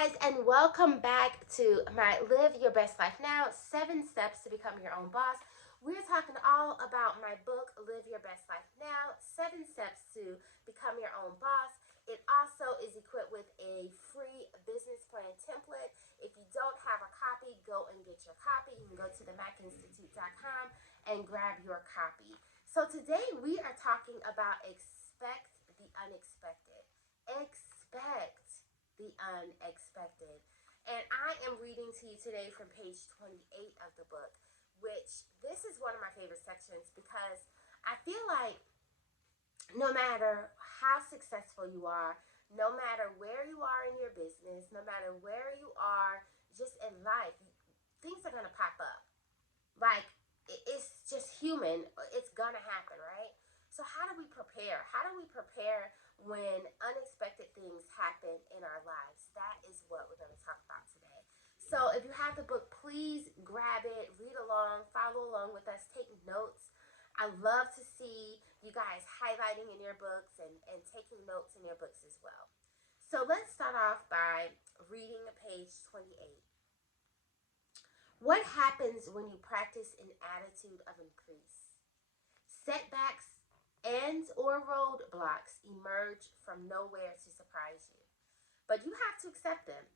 guys, and welcome back to my Live Your Best Life Now 7 Steps to Become Your Own Boss. We're talking all about my book, Live Your Best Life Now 7 Steps to Become Your Own Boss. It also is equipped with a free business plan template. If you don't have a copy, go and get your copy. You can go to themacinstitute.com and grab your copy. So today we are talking about expect the unexpected. Expect the unexpected. And I am reading to you today from page 28 of the book, which this is one of my favorite sections because I feel like no matter how successful you are, no matter where you are in your business, no matter where you are just in life, things are going to pop up. Like, it's just human. It's going to happen, right? So how do we prepare? How do we prepare when unexpected things happen in our lives? That is what we're going to talk about today. So if you have the book, please grab it, read along, follow along with us, take notes. I love to see you guys highlighting in your books and taking notes in your books as well. So let's start off by reading page 28. What happens when you practice an attitude of increase? Setbacks and or roadblocks emerge from nowhere to surprise you, but you have to accept them.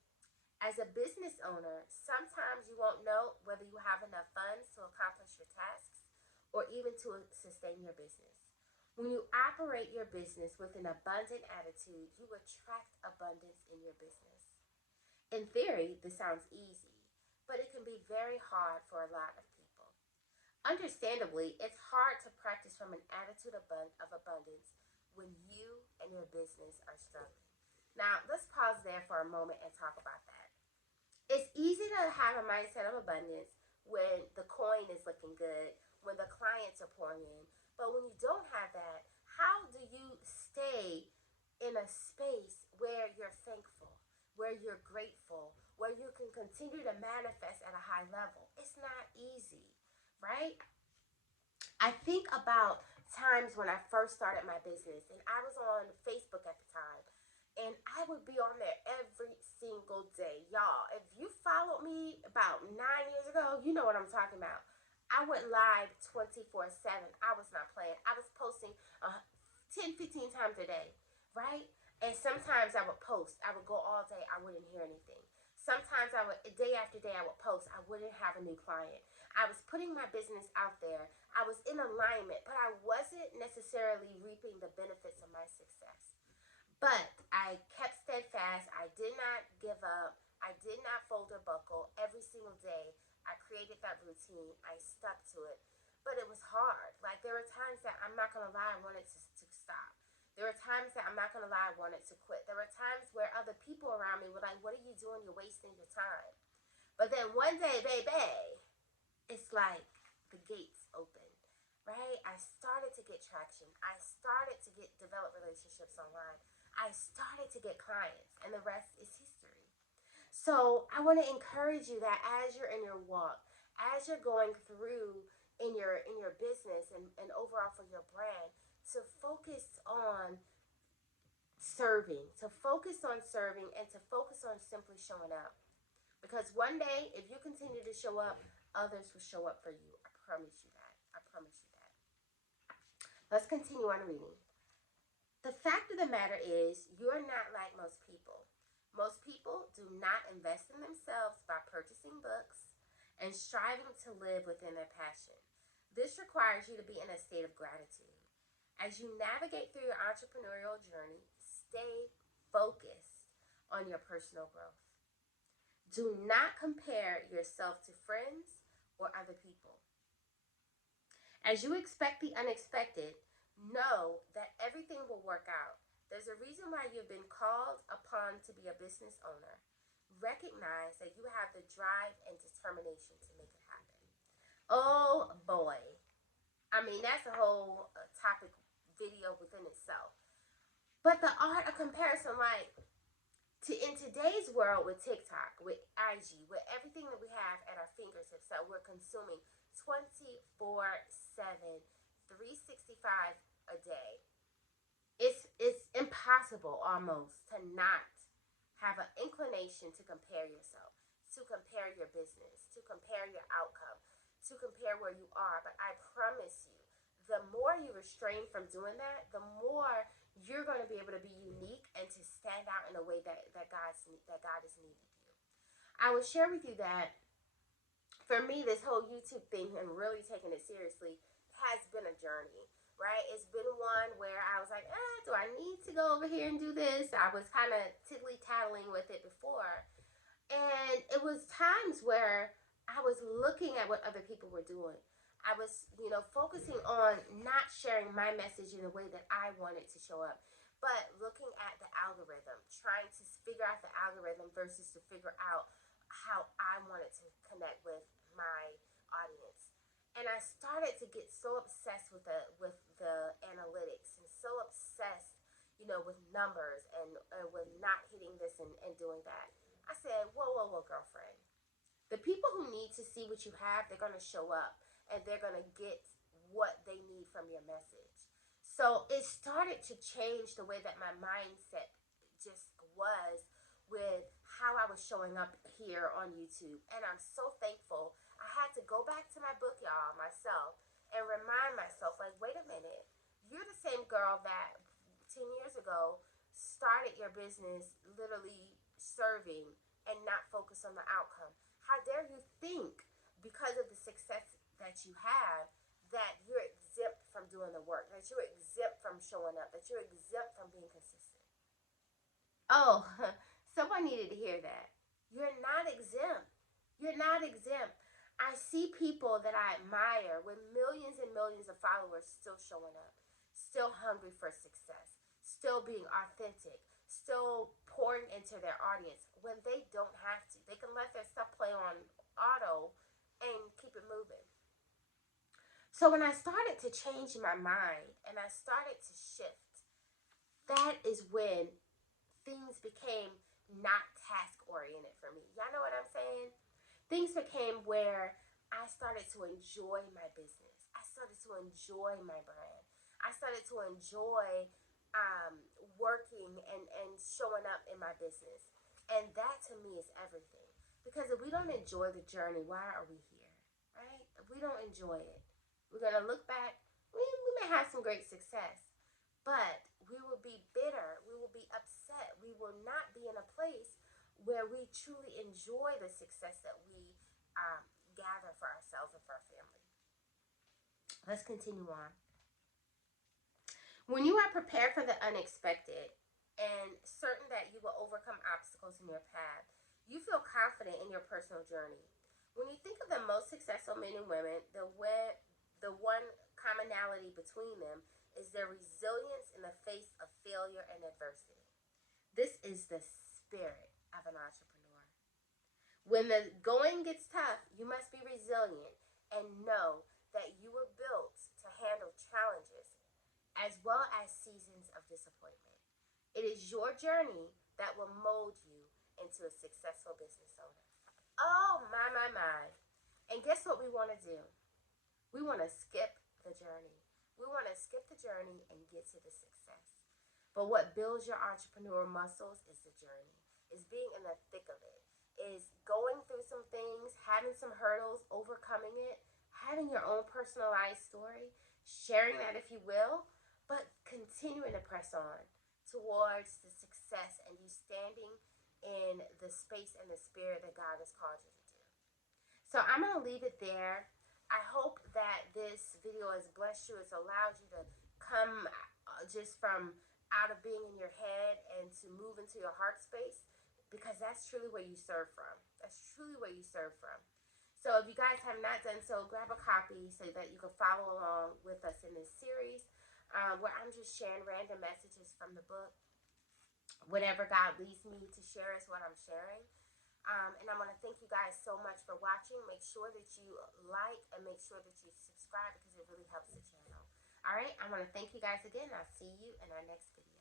As a business owner, sometimes you won't know whether you have enough funds to accomplish your tasks or even to sustain your business. When you operate your business with an abundant attitude, you attract abundance in your business. In theory, this sounds easy, but it can be very hard for a lot of people. Understandably, it's hard to practice from an attitude of abundance when you and your business are struggling. Now, let's pause there for a moment and talk about that. It's easy to have a mindset of abundance when the coin is looking good, when the clients are pouring in. But when you don't have that, how do you stay in a space where you're thankful, where you're grateful, where you can continue to manifest at a high level? It's not easy, right? I think about times when I first started my business and I was on Facebook at the time and I would be on there every single day. Y'all, if you followed me about 9 years ago, you know what I'm talking about. I went live 24/7. I was not playing. I was posting 10, 15 times a day, right? And sometimes I would post. I would go all day. I wouldn't hear anything. Sometimes I would, day after day, I would post. I wouldn't have a new client. I was putting my business out there. I was in alignment, but I wasn't necessarily reaping the benefits of my success. But I kept steadfast. I did not give up. I did not fold or buckle. Every single day, I created that routine. I stuck to it. But it was hard. Like, there were times that I'm not going to lie, I wanted to stop. There were times that I'm not going to lie, I wanted to quit. There were times where other people around me were like, what are you doing? You're wasting your time. But then one day, baby, it's like the gates opened, right? I started to get traction. I started to develop relationships online. I started to get clients, and the rest is history. So I want to encourage you that as you're in your walk, as you're going through in your business and overall for your brand, to focus on serving and to focus on simply showing up. Because one day, if you continue to show up, others will show up for you. I promise you that. I promise you that. Let's continue on reading. The fact of the matter is, you're not like most people. Most people do not invest in themselves by purchasing books and striving to live within their passion. This requires you to be in a state of gratitude. As you navigate through your entrepreneurial journey, stay focused on your personal growth. Do not compare yourself to friends or other people. As you expect the unexpected, know that everything will work out. There's a reason why you've been called upon to be a business owner. Recognize that you have the drive and determination to make it happen. Oh boy. I mean, that's a whole topic video within itself. But the art of comparison, like, in today's world with TikTok, with IG, with everything that we have at our fingertips that we're consuming 24/7, 365 a day, it's impossible almost to not have an inclination to compare yourself, to compare your business, to compare your outcome, to compare where you are. But I promise you, the more you restrain from doing that, the more you're going to be able to be unique and to stand out in a way that God has needed you. I will share with you that for me, this whole YouTube thing and really taking it seriously has been a journey, right? It's been one where I was like, do I need to go over here and do this? I was kind of tiddly tattling with it before. And it was times where I was looking at what other people were doing. I was, focusing on not sharing my message in a way that I wanted to show up, but looking at the algorithm, trying to figure out the algorithm versus to figure out how I wanted to connect with my audience. And I started to get so obsessed with the analytics and so obsessed, with numbers and with not hitting this and doing that. I said, whoa, girlfriend. The people who need to see what you have, they're going to show up and they're going to get what they need from your message. So it started to change the way that my mindset just was with how I was showing up here on YouTube. And I'm so thankful. I had to go back to my book, y'all, myself, and remind myself, like, wait a minute. You're the same girl that 10 years ago started your business literally serving and not focus on the outcome. How dare you think because of the success that you have that you're exempt from doing the work, that you're exempt from showing up, that you're exempt from being consistent? Oh, someone needed to hear that. You're not exempt. You're not exempt. I see people that I admire with millions and millions of followers still showing up, still hungry for success, still being authentic, still pouring into their audience when they don't have to. They can let their stuff play on auto and keep it moving. So when I started to change my mind and I started to shift, that is when things became not task oriented for me. Y'all know what I'm saying? Things became where I started to enjoy my business. I started to enjoy my brand. I started to enjoy working and showing up in my business. And that to me is everything. Because if we don't enjoy the journey, why are we here? Right? If we don't enjoy it, we're going to look back. We may have some great success, but we will be bitter. We will be upset. We will not be in a place where we truly enjoy the success that we gather for ourselves and for our family. Let's continue on. When you are prepared for the unexpected and certain that you will overcome obstacles in your path, you feel confident in your personal journey. When you think of the most successful men and women, the one commonality between them is their resilience in the face of failure and adversity. This is the spirit of an entrepreneur. When the going gets tough, you must be resilient and know that you were built to handle challenges as well as seasons of disappointment. It is your journey that will mold you into a successful business owner. Oh, my. And guess what we want to do? We want to skip the journey. We want to skip the journey and get to the success. But what builds your entrepreneur muscles is the journey, is being in the thick of it, is going through some things, having some hurdles, overcoming it, having your own personalized story, sharing that if you will, but continuing to press on towards the success and you standing in the space and the spirit that God has called you to do. So I'm going to leave it there. I hope that this video has blessed you. It's allowed you to come just from out of being in your head and to move into your heart space, because that's truly where you serve from. That's truly where you serve from. So if you guys have not done so, grab a copy so that you can follow along with us in this series where I'm just sharing random messages from the book. Whatever God leads me to share is what I'm sharing. And I want to thank you guys so much for watching. Make sure that you like and make sure that you subscribe because it really helps the channel. All right, I want to thank you guys again. I'll see you in our next video.